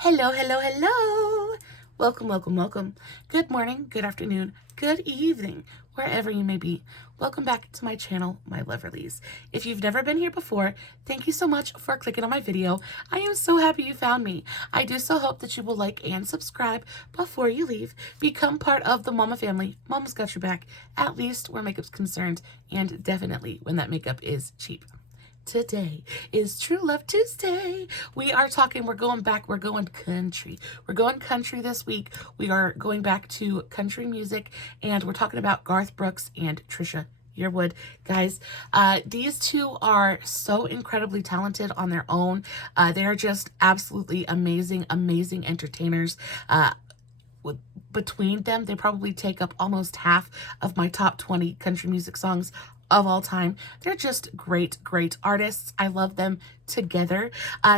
Hello, hello, hello. Welcome, welcome, welcome. Good morning, good afternoon, good evening, wherever you may be. Welcome back to my channel, my Loverlies. If you've never been here before, thank you so much for clicking on my video. I am so happy you found me. I do so hope that you will like and subscribe before you leave. Become part of the Mama family. Mama's got your back, at least where makeup's concerned, and definitely when that makeup is cheap. Today is True Love Tuesday. We're going back, we're going country. We're going country this week. We are going back to country music, and we're talking about Garth Brooks and Trisha Yearwood. Guys, these two are so incredibly talented on their own. They're just absolutely amazing, amazing entertainers. Between them, they probably take up almost half of my top 20 country music songs of all time. They're just great, great artists. I love them together.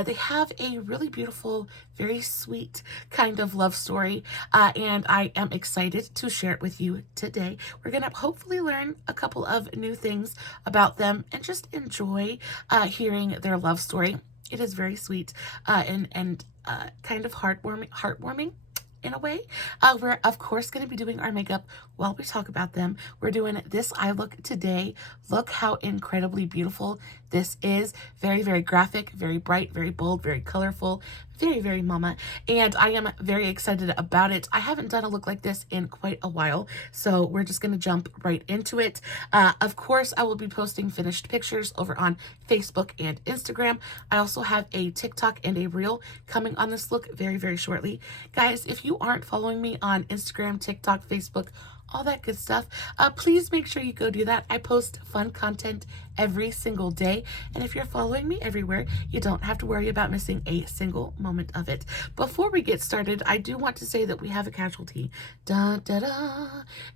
They have a really beautiful, very sweet kind of love story, and I am excited to share it with you today. We're gonna hopefully learn a couple of new things about them and just enjoy hearing their love story. It is very sweet and kind of heartwarming in a way. We're of course going to be doing our makeup while we talk about them. We're doing this eye look today. Look how incredibly beautiful this is. Very, very graphic, very bright, very bold, very colorful, very, very mama. And I am very excited about it. I haven't done a look like this in quite a while, so we're just going to jump right into it. Of course, I will be posting finished pictures over on Facebook and Instagram. I also have a TikTok and a Reel coming on this look very, very shortly. Guys, if you aren't following me on Instagram, TikTok, Facebook, all that good stuff, please make sure you go do that. I post fun content every single day, and if you're following me everywhere, you don't have to worry about missing a single moment of it. Before we get started, I do want to say that we have a casualty. Da da da.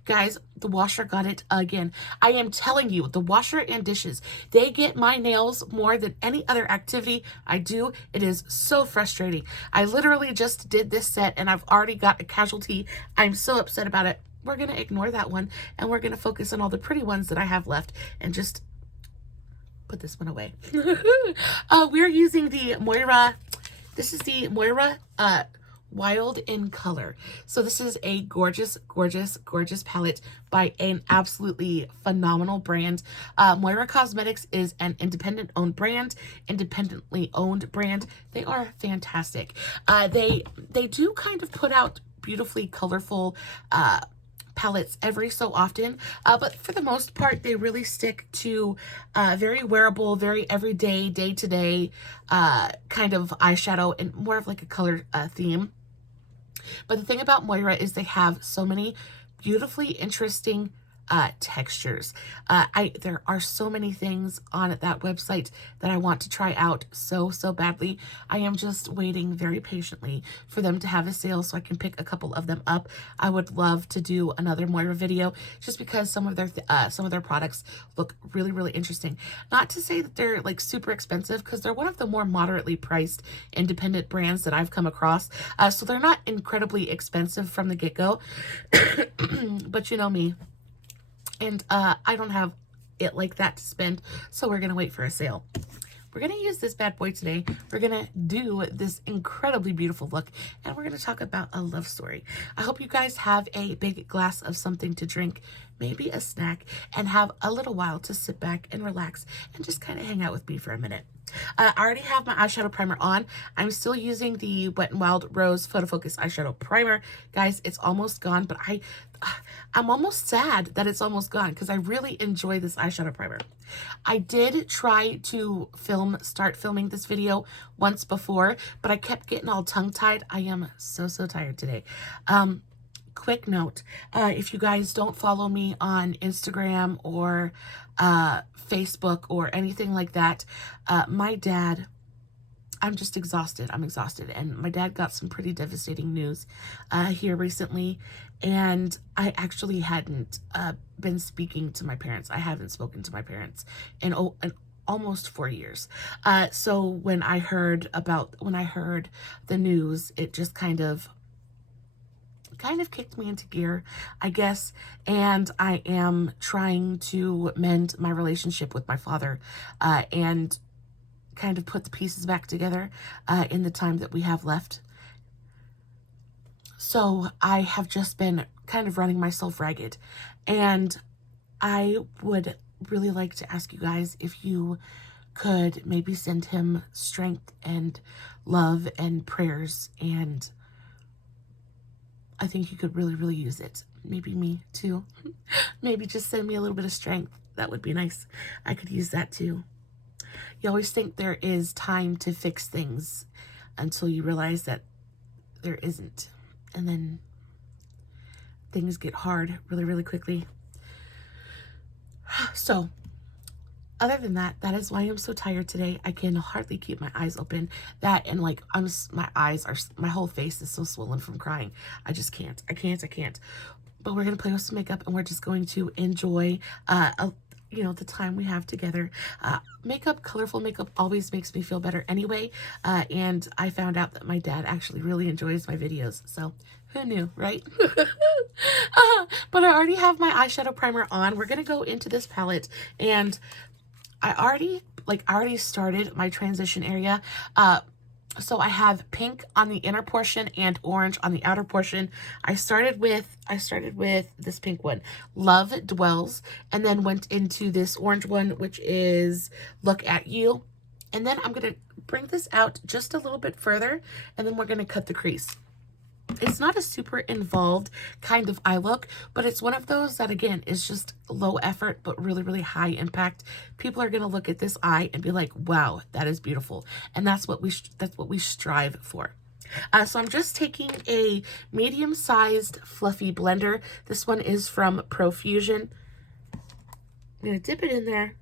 Guys, the washer got it again. I am telling you, the washer and dishes, they get my nails more than any other activity I do. It is so frustrating. I literally just did this set and I've already got a casualty. I'm so upset about it. We're going to ignore that one, and we're going to focus on all the pretty ones that I have left and just put this one away. We're using the Moira. This is the Moira Wild in Color. So this is a gorgeous, gorgeous, gorgeous palette by an absolutely phenomenal brand. Moira Cosmetics is an independently owned brand. They are fantastic. They do kind of put out beautifully colorful palettes every so often, but for the most part they really stick to very wearable, very everyday, day-to-day kind of eyeshadow and more of like a color theme. But the thing about Moira is they have so many beautifully interesting textures. There are so many things on that website that I want to try out so badly. I am just waiting very patiently for them to have a sale so I can pick a couple of them up. I would love to do another Moira video just because some of their products look really, really interesting. Not to say that they're like super expensive, because they're one of the more moderately priced independent brands that I've come across. So they're not incredibly expensive from the get-go, but you know me. And I don't have it like that to spend, so we're going to wait for a sale. We're going to use this bad boy today. We're going to do this incredibly beautiful look, and we're going to talk about a love story. I hope you guys have a big glass of something to drink, maybe a snack, and have a little while to sit back and relax and just kind of hang out with me for a minute. I already have my eyeshadow primer on. I'm still using the Wet n Wild Rose Photofocus eyeshadow primer. Guys, it's almost gone, but I'm almost sad that it's almost gone because I really enjoy this eyeshadow primer. I did try to start filming this video once before, but I kept getting all tongue-tied. I am so tired today. Quick note, if you guys don't follow me on Instagram or Facebook or anything like that, my dad, I'm just exhausted. I'm exhausted. And my dad got some pretty devastating news here recently. And I actually hadn't been speaking to my parents. I haven't spoken to my parents in almost 4 years. So when I heard the news, it just kind of kicked me into gear, I guess, and I am trying to mend my relationship with my father and kind of put the pieces back together in the time that we have left. So I have just been kind of running myself ragged, and I would really like to ask you guys if you could maybe send him strength and love and prayers, and I think he could really, really use it. Maybe me too. Maybe just send me a little bit of strength. That would be nice. I could use that too. You always think there is time to fix things until you realize that there isn't. And then things get hard really, really quickly. So, other than that, that is why I'm so tired today. I can hardly keep my eyes open. That and like, my whole face is so swollen from crying. I just can't. I can't. But we're going to play with some makeup, and we're just going to enjoy, the time we have together. Colorful makeup always makes me feel better anyway. And I found out that my dad actually really enjoys my videos. So who knew, right? But I already have my eyeshadow primer on. We're going to go into this palette, and I already started my transition area. So I have pink on the inner portion and orange on the outer portion. I started with this pink one, Love Dwells, and then went into this orange one, which is Look at You. And then I'm going to bring this out just a little bit further, and then we're going to cut the crease. It's not a super involved kind of eye look, but it's one of those that, again, is just low effort, but really, really high impact. People are going to look at this eye and be like, wow, that is beautiful. And that's what we strive for. So I'm just taking a medium-sized fluffy blender. This one is from Profusion. I'm going to dip it in there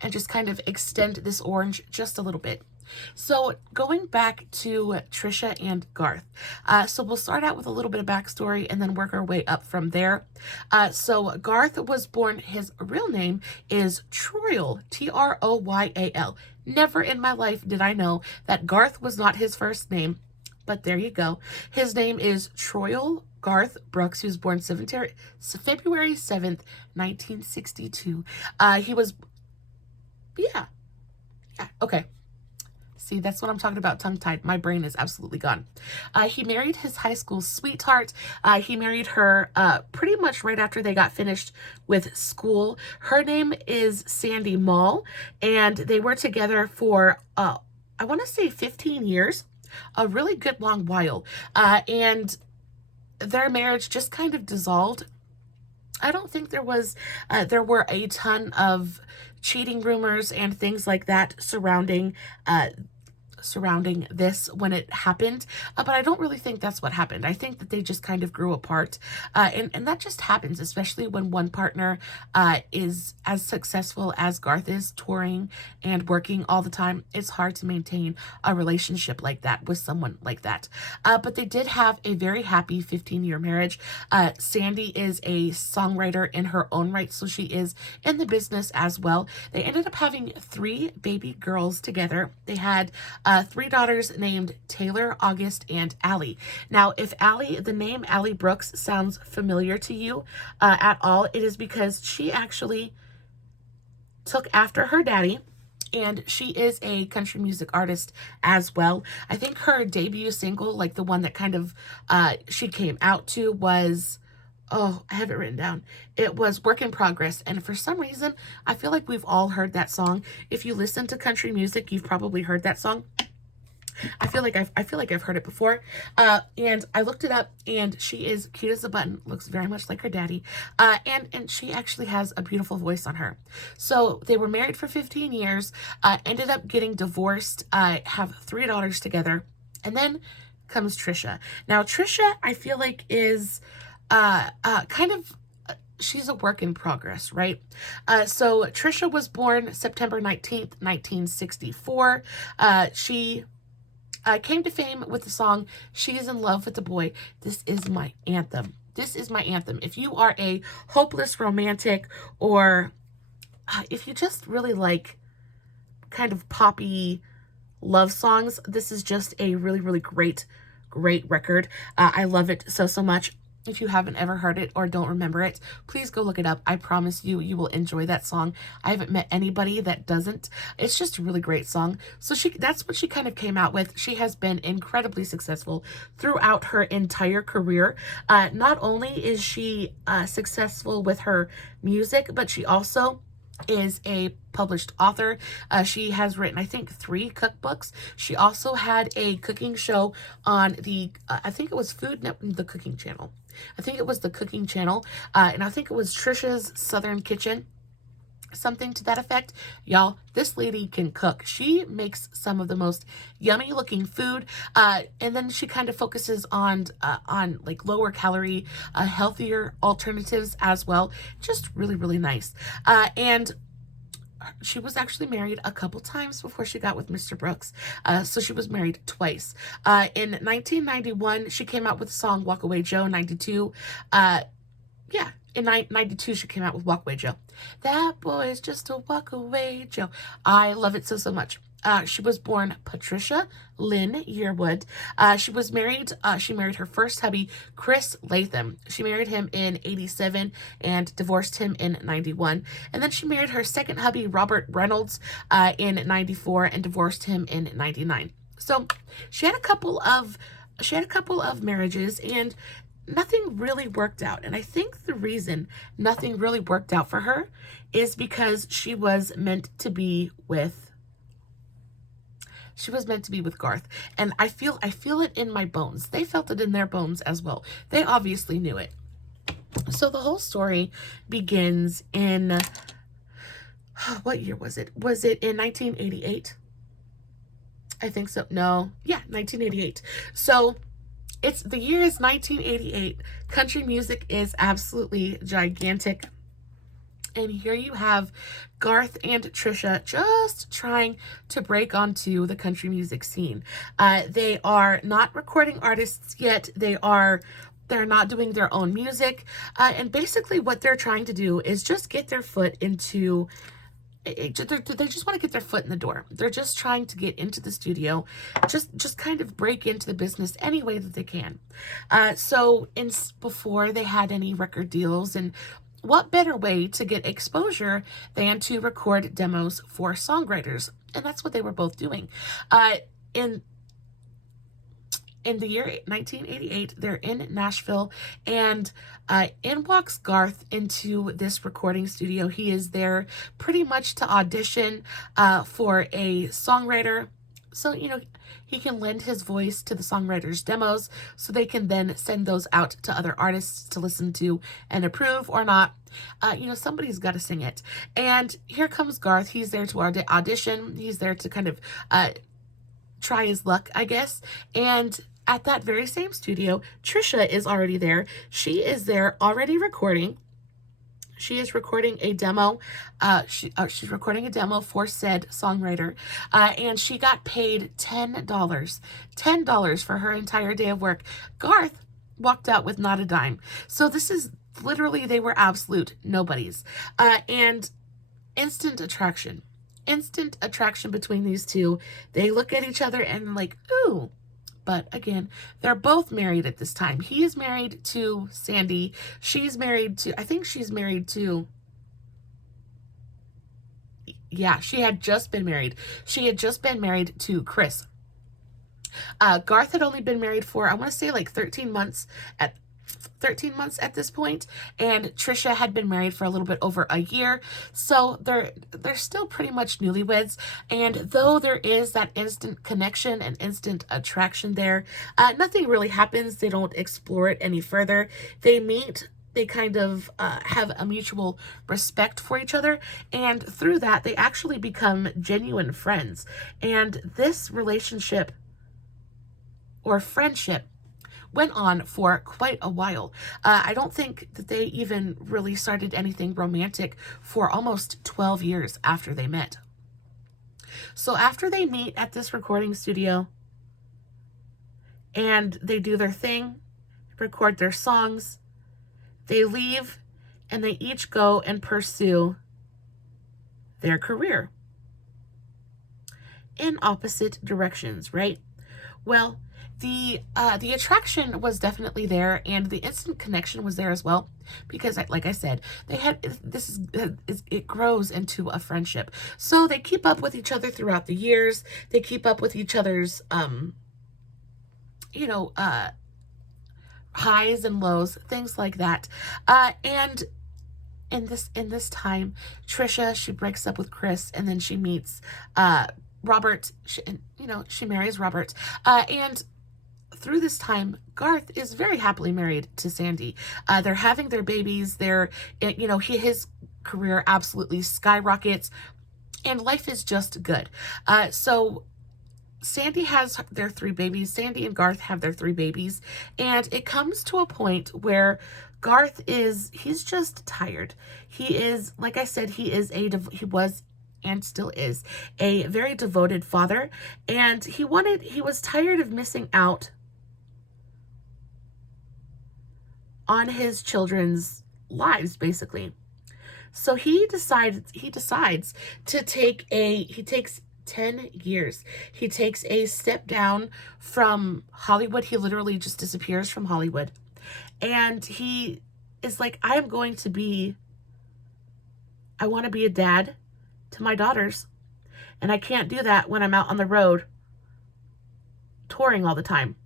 and just kind of extend this orange just a little bit. So going back to Trisha and Garth. So we'll start out with a little bit of backstory and then work our way up from there. So Garth was born, his real name is Troyal, Troyal. Never in my life did I know that Garth was not his first name, but there you go. His name is Troyal Garth Brooks. He was born February 7th, 1962. He was, yeah, okay. See, that's what I'm talking about, tongue-tied. My brain is absolutely gone. He married his high school sweetheart. He married her pretty much right after they got finished with school. Her name is Sandy Mall, and they were together for, I want to say 15 years, a really good long while. And their marriage just kind of dissolved. I don't think there were a ton of cheating rumors and things like that surrounding this when it happened, but I don't really think that's what happened. I think that they just kind of grew apart, and that just happens, especially when one partner is as successful as Garth is, touring and working all the time. It's hard to maintain a relationship like that with someone like that, but they did have a very happy 15-year marriage. Sandy is a songwriter in her own right, so she is in the business as well. They ended up having 3 baby girls together. They had 3 daughters named Taylor, August, and Allie. Now, if the name Allie Brooks sounds familiar to you at all, it is because she actually took after her daddy, and she is a country music artist as well. I think her debut single, like the one that kind of she came out to, was, oh, I have it written down. It was Work in Progress. And for some reason, I feel like we've all heard that song. If you listen to country music, you've probably heard that song. I feel like I've heard it before. And I looked it up, and she is cute as a button, looks very much like her daddy. And she actually has a beautiful voice on her. So they were married for 15 years, ended up getting divorced, have 3 daughters together. And then comes Trisha. Now, Trisha, I feel like is she's a work in progress, right? So Trisha was born September 19th, 1964. She came to fame with the song She's in Love with the Boy. This is my anthem. This is my anthem. If you are a hopeless romantic, or if you just really like kind of poppy love songs, this is just a really, really great record. I love it so much. If you haven't ever heard it or don't remember it, please go look it up. I promise you, you will enjoy that song. I haven't met anybody that doesn't. It's just a really great song. So that's what she kind of came out with. She has been incredibly successful throughout her entire career. Not only is she successful with her music, but she also is a published author. She has written, I think, 3 cookbooks. She also had a cooking show on the, I think it was the Cooking Channel. I think it was the Cooking Channel, and I think it was Trisha's Southern Kitchen, something to that effect. Y'all, this lady can cook. She makes some of the most yummy looking food, and then she kind of focuses on like lower calorie, healthier alternatives as well. Just really, really nice. And she was actually married a couple times before she got with Mr. Brooks. So she was married twice. In 1991, she came out with the song Walk Away Joe. 92, yeah, in 92, she came out with Walk Away Joe. That boy's just a walk away Joe. I love it so, so much. She was born Patricia Lynn Yearwood. She married her first hubby, Chris Latham. She married him in 87 and divorced him in 91. And then she married her second hubby, Robert Reynolds, in 94 and divorced him in 99. So she had a couple of marriages, and nothing really worked out. And I think the reason nothing really worked out for her is because she was meant to be with Garth. And I feel it in my bones. They felt it in their bones as well. They obviously knew it. So the whole story begins in, what year was it? Was it in 1988? I think so. No. Yeah, 1988. So the year is 1988. Country music is absolutely gigantic. And here you have Garth and Trisha just trying to break onto the country music scene. They are not recording artists yet. They're not doing their own music. And basically what they're trying to do is just get their foot into, they just want to get their foot in the door. They're just trying to get into the studio, just kind of break into the business any way that they can. Before they had any record deals, and what better way to get exposure than to record demos for songwriters? And that's what they were both doing. In the year 1988, they're in Nashville, and in walks Garth into this recording studio. He is there pretty much to audition for a songwriter. So, he can lend his voice to the songwriters' demos so they can then send those out to other artists to listen to and approve or not. Somebody's got to sing it. And here comes Garth. He's there to audition. He's there to kind of try his luck, I guess. And at that very same studio, Trisha is already there. She is there already recording. She is recording a demo. She's recording a demo for said songwriter, and she got paid $10 for her entire day of work. Garth walked out with not a dime. So this is literally, they were absolute nobodies. And instant attraction between these two. They look at each other and like, ooh. But again, they're both married at this time. He is married to Sandy. She's married to, I think she's married to, yeah, she had just been married. She had just been married to Chris. Garth had only been married for, I want to say like 13 months at this point, and Trisha had been married for a little bit over a year. So they're still pretty much newlyweds, and though there is that instant connection and instant attraction there, nothing really happens. They don't explore it any further. They meet, they kind of have a mutual respect for each other, and through that they actually become genuine friends. And this relationship or friendship went on for quite a while. I don't think that they even really started anything romantic for almost 12 years after they met. So after they meet at this recording studio and they do their thing, record their songs, they leave and they each go and pursue their career in opposite directions, right? Well, the attraction was definitely there, and the instant connection was there as well, because like I said, they had it grows into a friendship. So they keep up with each other throughout the years. They keep up with each other's you know, highs and lows, things like that. And in this time, Trisha, she breaks up with Chris, and then she meets Robert. She marries Robert, and through this time, Garth is very happily married to Sandy. They're having their babies. His career absolutely skyrockets, and life is just good. So Sandy has their 3 babies. Sandy and Garth have their 3 babies, and it comes to a point where Garth he's just tired. He is, like I said, he was and still is a very devoted father, and he was tired of missing out on his children's lives, basically. So he decides to take he takes 10 years. He takes a step down from Hollywood. He literally just disappears from Hollywood. And he is like, I want to be a dad to my daughters. And I can't do that when I'm out on the road touring all the time.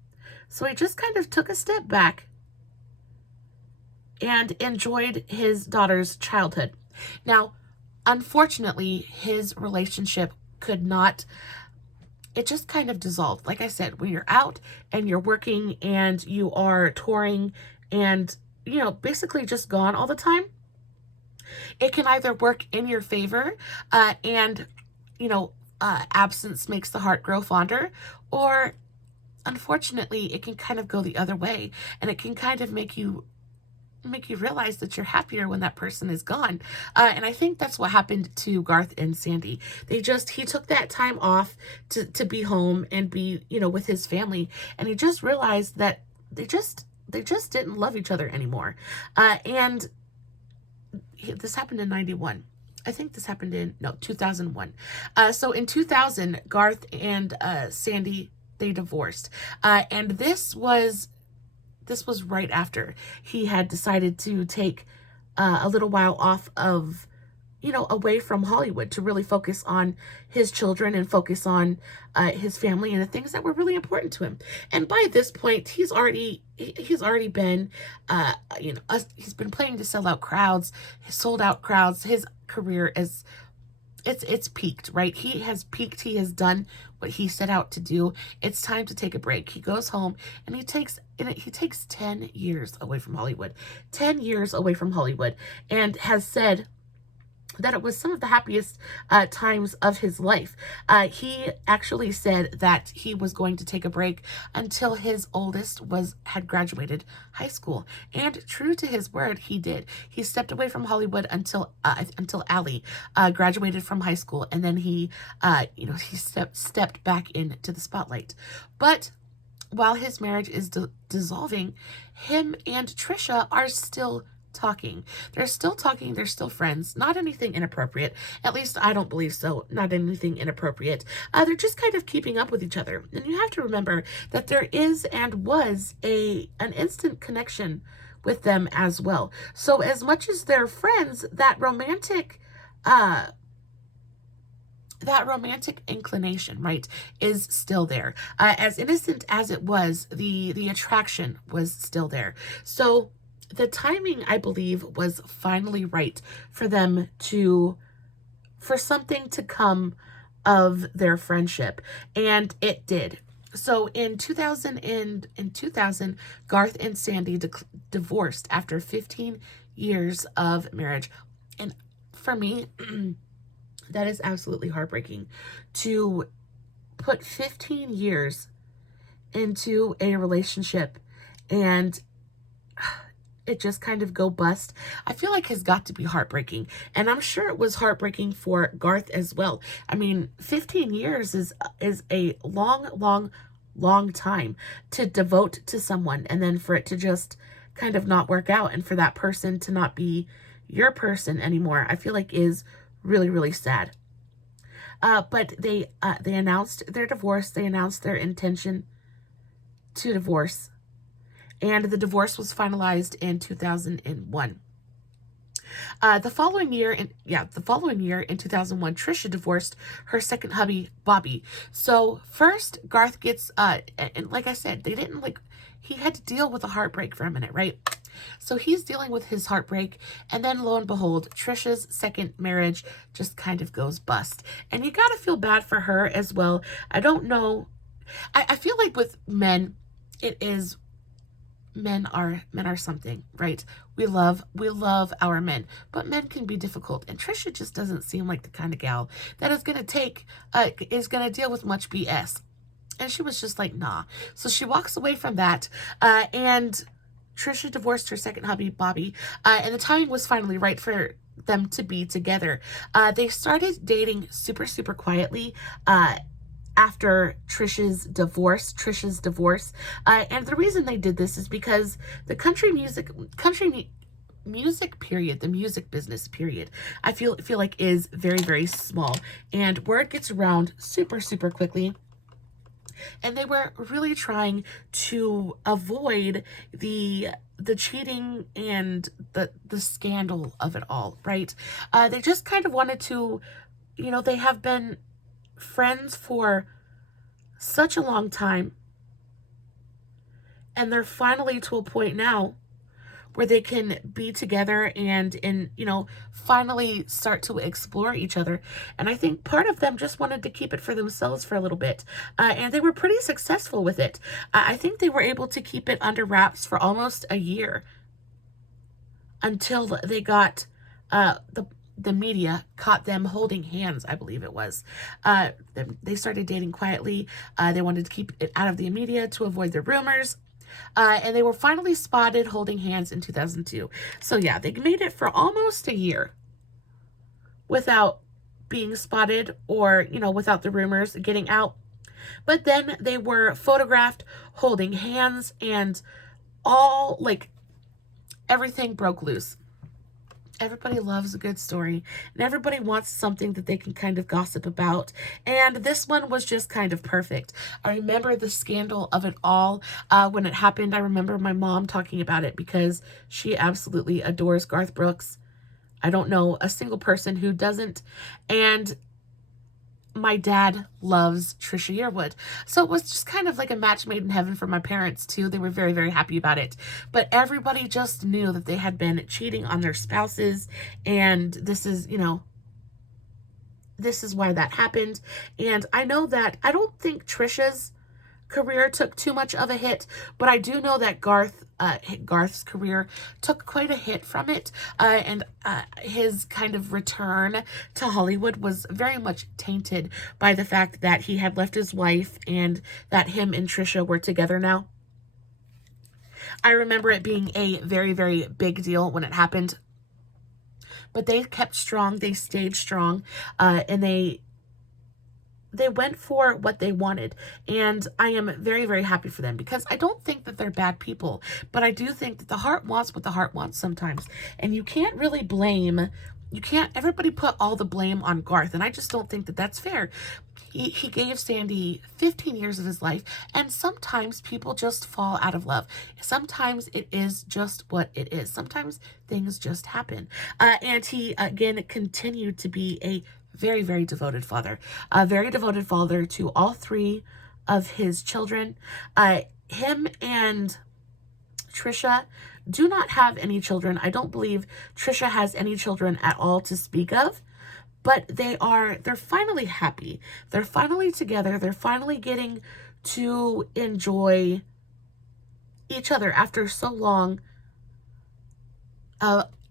So he just kind of took a step back and enjoyed his daughter's childhood. Now, unfortunately, his relationship it just kind of dissolved. Like I said, when you're out and you're working and you are touring and, basically just gone all the time, it can either work in your favor and, absence makes the heart grow fonder, or unfortunately, it can kind of go the other way, and it can kind of make you realize that you're happier when that person is gone. And I think that's what happened to Garth and Sandy. He took that time off to be home and be, with his family. And he just realized that they just didn't love each other anymore. And this happened in 91. I think this happened in 2001. So in 2000, Garth and Sandy, they divorced. And this was right after he had decided to take a little while off of, away from Hollywood to really focus on his children and focus on his family and the things that were really important to him. And by this point, he's already been, he's been playing to sell out crowds, sold out crowds. His career it's peaked, right? He has peaked. He has done what he set out to do. It's time to take a break. He goes home and he takes 10 years away from Hollywood. 10 years away from Hollywood, and has said that it was some of the happiest times of his life. He actually said that he was going to take a break until his oldest had graduated high school. And true to his word, he did. He stepped away from Hollywood until Allie graduated from high school, and then he stepped back into the spotlight. But while his marriage is dissolving, him and Trisha are still talking. They're still talking. They're still friends. Not anything inappropriate. At least I don't believe so. Not anything inappropriate. They're just kind of keeping up with each other. And you have to remember that there is and was an instant connection with them as well. So as much as they're friends, that romantic inclination, right, is still there. As innocent as it was, the attraction was still there. So the timing, I believe, was finally right for them for something to come of their friendship. And it did. So in 2000, Garth and Sandy divorced after 15 years of marriage. And for me, that is absolutely heartbreaking to put 15 years into a relationship and it just kind of go bust. I feel like has got to be heartbreaking. And I'm sure it was heartbreaking for Garth as well. I mean, 15 years is a long time to devote to someone, and then for it to just kind of not work out and for that person to not be your person anymore, I feel like is really, really sad. But they announced their divorce. They announced their intention to divorce, and the divorce was finalized in 2001. The following year, in 2001, Trisha divorced her second hubby, Bobby. So first, Garth gets, and like I said, he had to deal with a heartbreak for a minute, right? So he's dealing with his heartbreak, and then lo and behold, Trisha's second marriage just kind of goes bust. And you gotta feel bad for her as well. I don't know. I feel like with men, it is, men are something, right? We love our men, but men can be difficult, and Trisha just doesn't seem like the kind of gal that is gonna deal with much BS. And she was just like, nah. So she walks away from that, and Trisha divorced her second hubby, Bobby, and the timing was finally right for them to be together. They started dating super, super quietly, after Trisha's divorce, and the reason they did this is because the music period, the music business period, I feel like is very, very small, and word gets around super, super quickly. And they were really trying to avoid the cheating and the scandal of it all, right? They just kind of wanted to, they have been friends for such a long time, and they're finally to a point now where they can be together and finally start to explore each other. And I think part of them just wanted to keep it for themselves for a little bit, and they were pretty successful with it. I think they were able to keep it under wraps for almost a year until they got the media caught them holding hands, I believe it was. They started dating quietly. They wanted to keep it out of the media to avoid the rumors. And they were finally spotted holding hands in 2002. So yeah, they made it for almost a year without being spotted or, without the rumors getting out. But then they were photographed holding hands, and everything broke loose. Everybody loves a good story, and everybody wants something that they can kind of gossip about. And this one was just kind of perfect. I remember the scandal of it all when it happened. I remember my mom talking about it because she absolutely adores Garth Brooks. I don't know a single person who doesn't. And my dad loves Trisha Yearwood. So it was just kind of like a match made in heaven for my parents too. They were very, very happy about it. But everybody just knew that they had been cheating on their spouses. And this is, this is why that happened. And I know that I don't think Trisha's career took too much of a hit, but I do know that Garth's career took quite a hit from it, and his kind of return to Hollywood was very much tainted by the fact that he had left his wife and that him and Trisha were together now. I remember it being a very, very big deal when it happened, but they kept strong, they stayed strong, and they went for what they wanted, and I am very, very happy for them, because I don't think that they're bad people, but I do think that the heart wants what the heart wants sometimes, and you can't really blame, everybody put all the blame on Garth, and I just don't think that that's fair. He gave Sandy 15 years of his life, and sometimes people just fall out of love. Sometimes it is just what it is. Sometimes things just happen, and he, again, continued to be a very, very devoted father. A very devoted father to all three of his children. Him and Trisha do not have any children. I don't believe Trisha has any children at all to speak of. But they're finally happy. They're finally together. They're finally getting to enjoy each other after so long.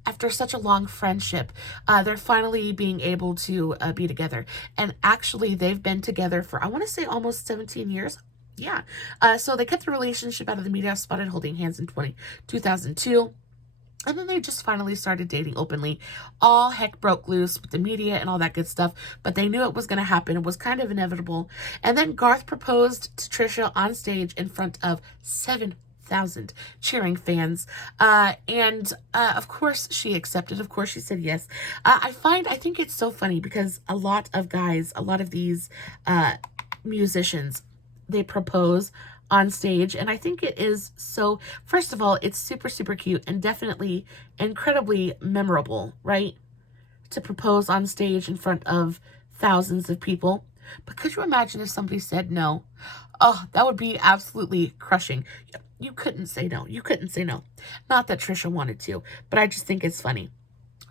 After such a long friendship, they're finally being able to be together. And actually, they've been together for, I want to say, almost 17 years. Yeah. So they kept the relationship out of the media, spotted holding hands in 2002. And then they just finally started dating openly. All heck broke loose with the media and all that good stuff. But they knew it was going to happen. It was kind of inevitable. And then Garth proposed to Trisha on stage in front of 100,000 cheering fans. Of course she accepted. Of course she said yes. I think it's so funny because a lot of guys, a lot of these musicians, they propose on stage, and I think it is so, first of all, it's super, super cute and definitely incredibly memorable, right? To propose on stage in front of thousands of people. But could you imagine if somebody said no? Oh, that would be absolutely crushing. You couldn't say no. You couldn't say no. Not that Trisha wanted to, but I just think it's funny.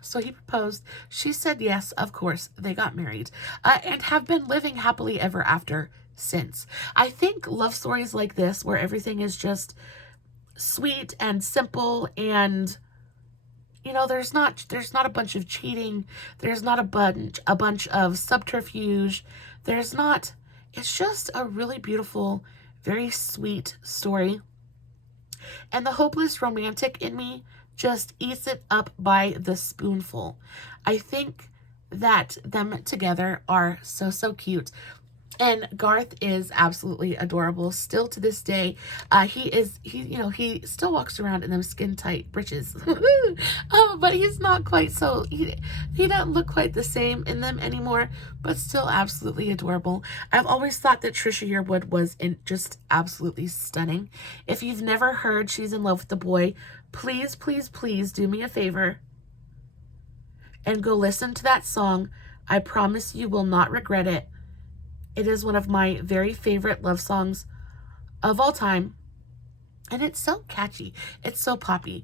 So he proposed. She said yes, of course. They got married and have been living happily ever after since. I think love stories like this, where everything is just sweet and simple, and you know, there's not a bunch of cheating, there's not a bunch of subterfuge, it's just a really beautiful, very sweet story. And the hopeless romantic in me just eats it up by the spoonful. I think that them together are so, so cute. And Garth is absolutely adorable still to this day. He still walks around in them skin tight breeches. But he's not quite so, he doesn't look quite the same in them anymore, but still absolutely adorable. I've always thought that Trisha Yearwood was just absolutely stunning. If you've never heard She's in Love with the Boy, please, please, please do me a favor and go listen to that song. I promise you will not regret it. It is one of my very favorite love songs of all time. And it's so catchy. It's so poppy.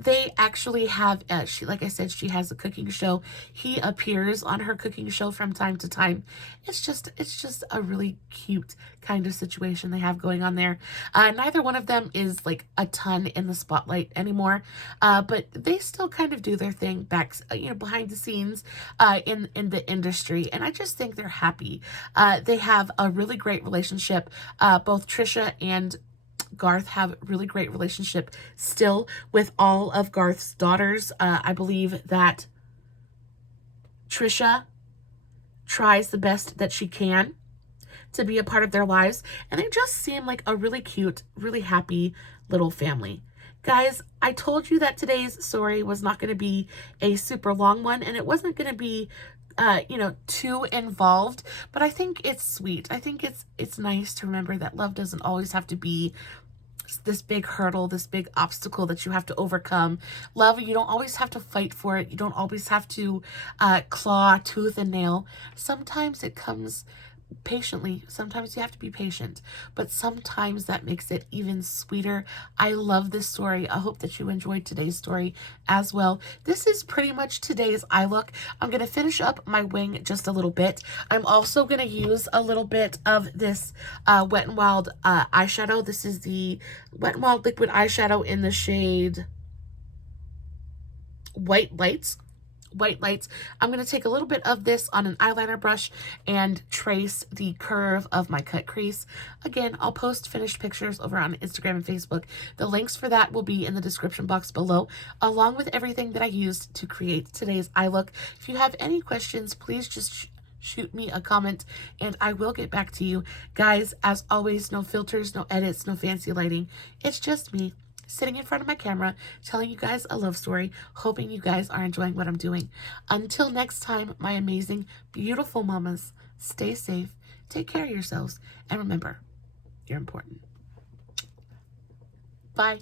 They actually have, like I said, she has a cooking show. He appears on her cooking show from time to time. It's just a really cute kind of situation they have going on there. Neither one of them is like a ton in the spotlight anymore, but they still kind of do their thing back, behind the scenes, in the industry. And I just think they're happy. They have a really great relationship. Both Trisha and Garth have a really great relationship still with all of Garth's daughters. I believe that Trisha tries the best that she can to be a part of their lives, and they just seem like a really cute, really happy little family. Guys, I told you that today's story was not going to be a super long one, and it wasn't going to be too involved, but I think it's sweet. I think it's nice to remember that love doesn't always have to be this big hurdle, this big obstacle that you have to overcome. Love, you don't always have to fight for it. You don't always have to claw tooth and nail. Sometimes it comes patiently. Sometimes you have to be patient, but sometimes that makes it even sweeter. I love this story. I hope that you enjoyed today's story as well. This is pretty much today's eye look. I'm going to finish up my wing just a little bit. I'm also going to use a little bit of this Wet n Wild eyeshadow. This is the Wet n Wild Liquid Eyeshadow in the shade White Lights. I'm going to take a little bit of this on an eyeliner brush and trace the curve of my cut crease. Again, I'll post finished pictures over on Instagram and Facebook. The links for that will be in the description box below, along with everything that I used to create today's eye look. If you have any questions, please just shoot me a comment and I will get back to you. Guys, as always, no filters, no edits, no fancy lighting. It's just me sitting in front of my camera, telling you guys a love story, hoping you guys are enjoying what I'm doing. Until next time, my amazing, beautiful mamas, stay safe, take care of yourselves, and remember, you're important. Bye.